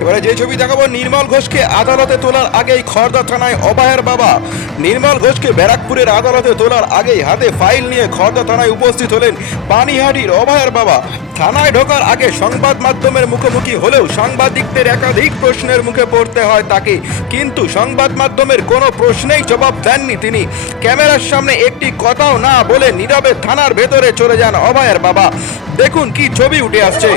এবারে যে ছবি দেখাবো, নির্মল ঘোষকে আদালতে তোলার আগেই খড়দা থানায় অভয়ের বাবা। নির্মল ঘোষকে ব্যারাকপুরের আদালতে তোলার আগেই হাতে ফাইল নিয়ে খড়দা থানায় উপস্থিত হলেন পানিহাটির অভয়ের বাবা। থানায় ঢোকার আগে সংবাদ মাধ্যমের মুখোমুখি হলেও সাংবাদিকদের একাধিক প্রশ্নের মুখে পড়তে হয় তাকে, কিন্তু সংবাদ মাধ্যমের কোনো প্রশ্নেই জবাব দেননি তিনি। ক্যামেরার সামনে একটি কথাও না বলে নীরবে থানার ভেতরে চলে যান অভয়ের বাবা। দেখুন কি ছবি উঠে আসছে।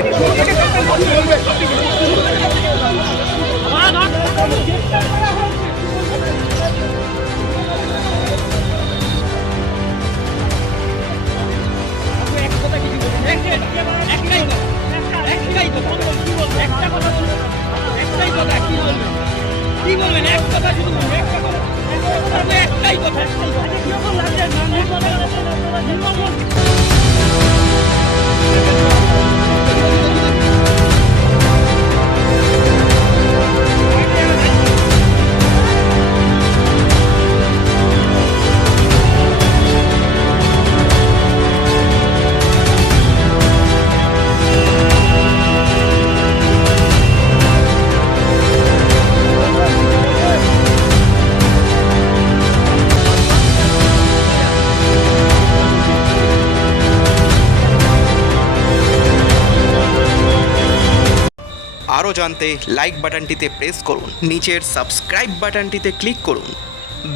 আরও জানতে লাইক বাটনটিতে প্রেস করুন, নিচের সাবস্ক্রাইব বাটনটিতে ক্লিক করুন,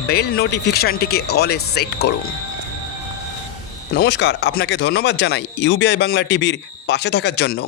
বেল নোটিফিকেশানটিকে অলে সেট করুন। নমস্কার, আপনাকে ধন্যবাদ জানাই ইউবিআই বাংলা টিভির পাশে থাকার জন্য।